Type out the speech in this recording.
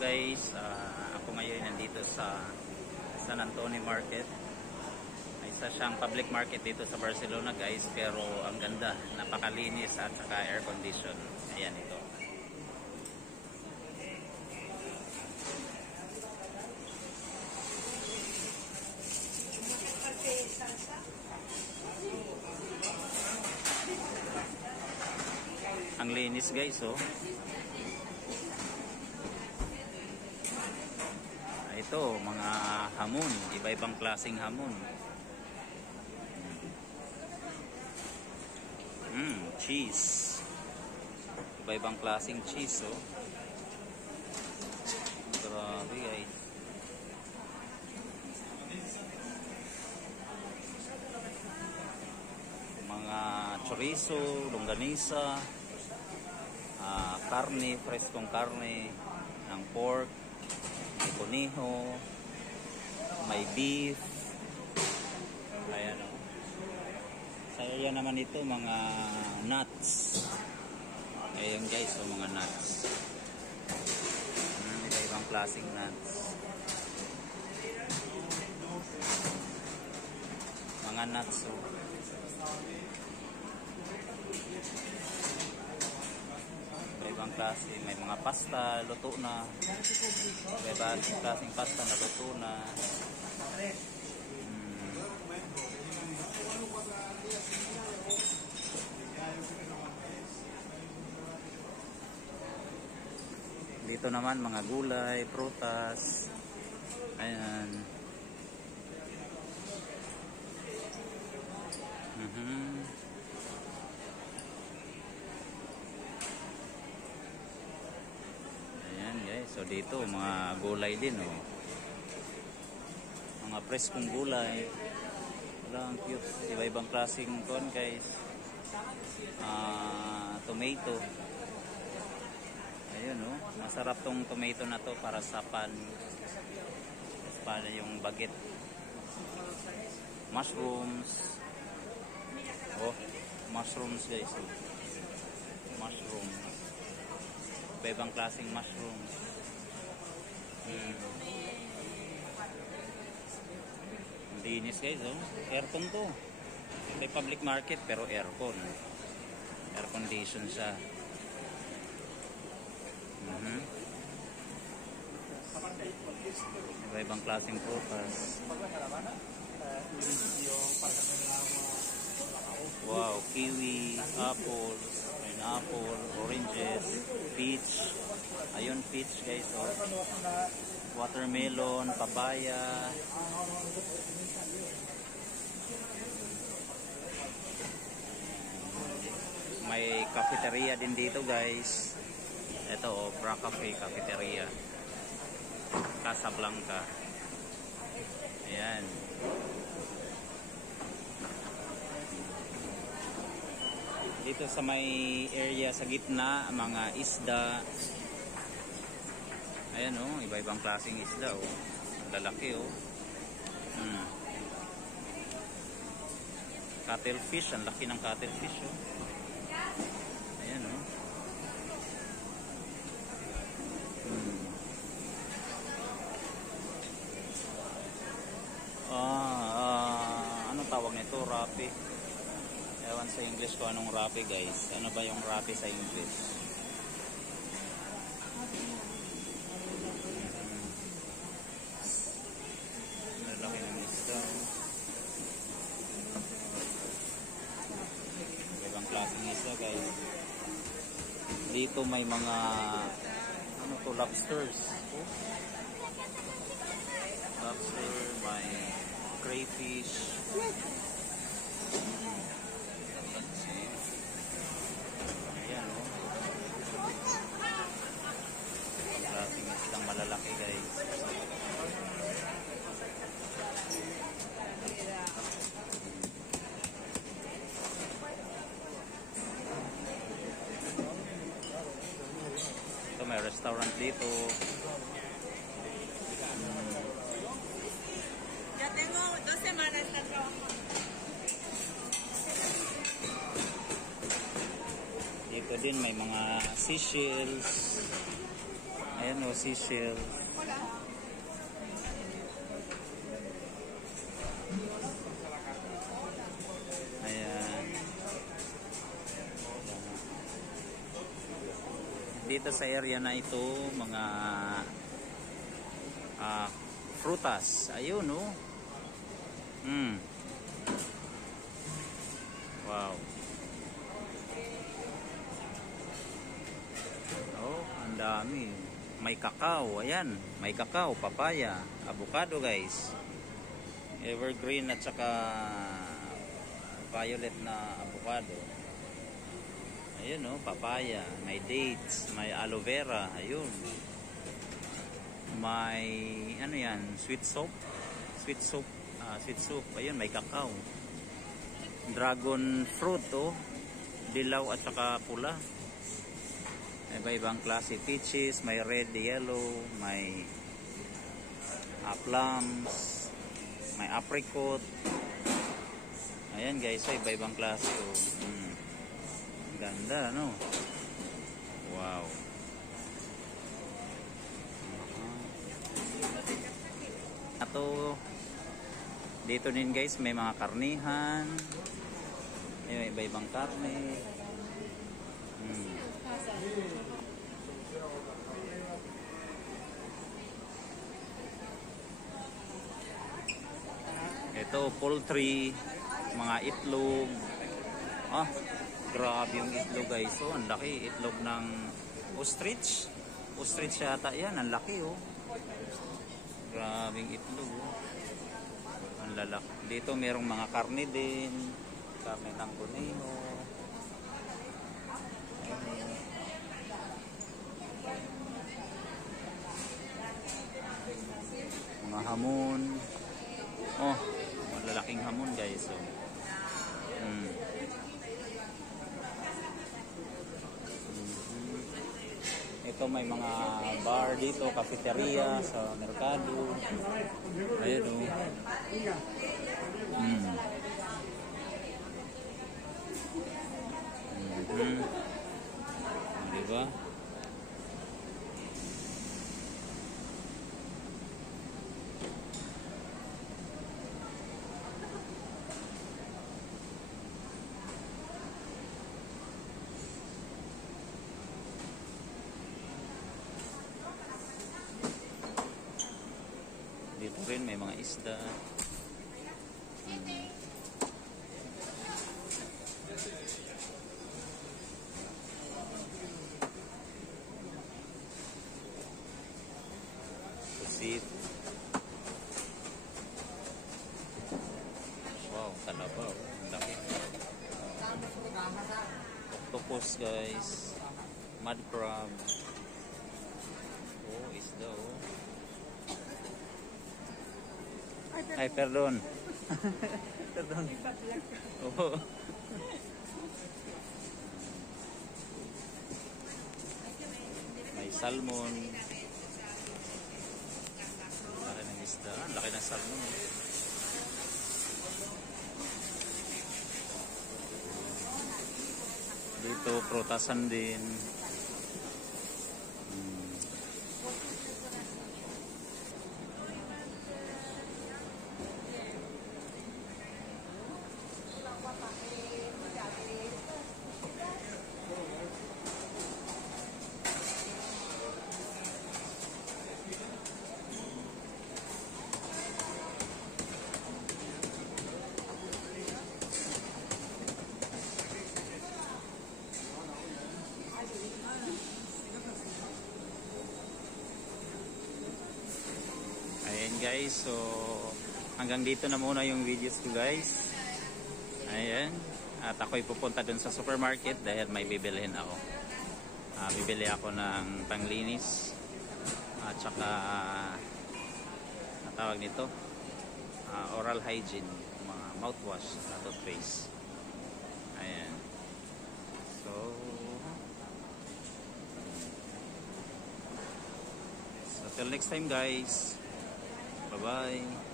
guys, ako ngayon nandito sa San Antonio Market. Isa siyang public market dito sa Barcelona guys, pero ang ganda, napakalinis at saka air condition. Ayan ito. Ang linis guys, oh. Ito, mga hamon, iba-ibang klaseng hamon. Cheese. Iba-ibang klaseng cheese, oh. Grabe guys. Mga chorizo, longganisa, karne, freskong karne, ng pork, may conejo, may beef. Ayan o. Saya naman ito mga nuts. Ayan guys, o mga nuts. Iba-ibang klaseng nuts. Mga nuts o. Ibang klase, may mga pasta, luto na. Ibang klaseng pasta na luto na. Dito naman mga gulay, prutas. Ayan. So dito mga gulay din, oh. Mga preskong gulay. Wala, ang cute. Iba-ibang klaseng kon guys. Tomato. Ayun, oh. Masarap tong tomato na to para sa pan. Para yung baget. Mushrooms. Oh, mushrooms guys, oh. Mushrooms. Iba-ibang klaseng mushrooms. Linis guys, oh. Aircon to. May public market pero aircon. Air condition siya. Iba-ibang klaseng prutas. Wow, kiwi, apple, pineapple, oranges, peach. Ayun, peach guys, oh. Watermelon, papaya. May cafeteria din dito guys. Ito, oh, Bra Cafe Cafeteria, Casablanca. Ayan. Dito sa may area sa gitna, mga isda. Ayan, oh, iba-ibang klaseng isda, oh. Lalaki, oh. Cuttlefish, ang laki ng cuttlefish, oh. Ayan, oh. Anong tawag nito? Rappi. Ewan sa English ko anong rappi guys. Ano ba yung rappi sa English? Lalaki ng isda. Ibang klaseng isda guys. Dito may mga ano to, lobsters. Lobster, may crayfish. Ayan, oh. Klaseng isdang malalaki guys. Ito may restaurant dito. Ya tengo 2 semanas de trabajo. Dito din may mga seashells. Ayan. Ayan o, seashells. Ayan. Dito sa area na ito, mga frutas. Ayun o. Wow. Oh, ang dami. May kakao, ayan. May kakao, papaya, avocado guys. Evergreen at saka violet na avocado. Ayun oh, papaya. May dates, may aloe vera, ayun. May, ano yan, sweet soap. Sweet soap, ayun, may kakao. Dragon fruit oh. Dilaw at saka pula. Iba-ibang klase, peaches, may red, yellow, may plums, may apricot. Ayan guys, so iba-ibang klase oh. Ganda no? Wow. Ato dito din guys, may mga karnihan. May iba-ibang karne. Ito, poultry, mga itlog. Grabe yung itlog guys. Oh, ang laki. Itlog ng ostrich. Ostrich yata yan. Ang laki oh. Grabing itlog oh. Ang lalaki. Dito merong mga karne din. Karne ng kuneho. Mga hamon. Oh, malalaking hamon guys. So, ito may mga bar dito, cafeteria sa merkado. Ayun oh. Diba? Dito rin may mga isda. Pusit. Wow, kalabaw. Ang laki. Octopus guys. Mud crab. Oh, isda oh. Ay, perdon. Perdon. Oh. May salmon. Laki ng isda. Laki ng salmon. Dito, prutasan din. Ayan guys, so hanggang dito na muna yung videos ko guys. Ayan, at ako'y pupunta dun sa supermarket dahil may bibilihin ako. Bibili ako ng panglinis at saka tawag nito oral hygiene, mga mouthwash na toothpaste. Ayan, so till next time guys. Bye-bye.